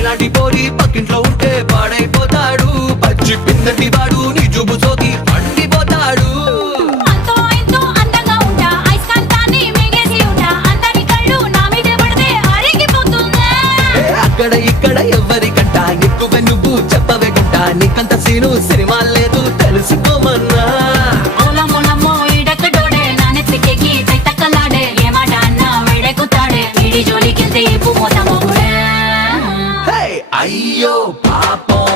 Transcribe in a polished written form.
నీలాంటి పోరి పక్కింట్లో ఉంటే పాడైపోతాడు. పచ్చి పిందటి వాడు నీ జుబు సోకి పండిపోతాడు. అంతో ఇంతో అందంగా ఉంటా, ఐస్కాంతాన్ని మింగేసి ఉంటా, అందరి కళ్ళు నా మీదే పడితే అరిగిపోతుందా. అక్కడ ఇక్కడ ఎవరికంట ఎక్కువ నువ్వు చెప్పవే గుంట. నీకంత సీను సినిమా లేదు తెలుసుకోమన్నా. ఓలమ్మో ఈడెక్కడోడే నా నెత్తికెక్కి తైతక్కలాడే, ఏ మాట అన్నా వేడెక్కుతాడే, వీడి జోలికెళ్తే ఇప్పు మోత మొగుడే. అయ్యో పాపం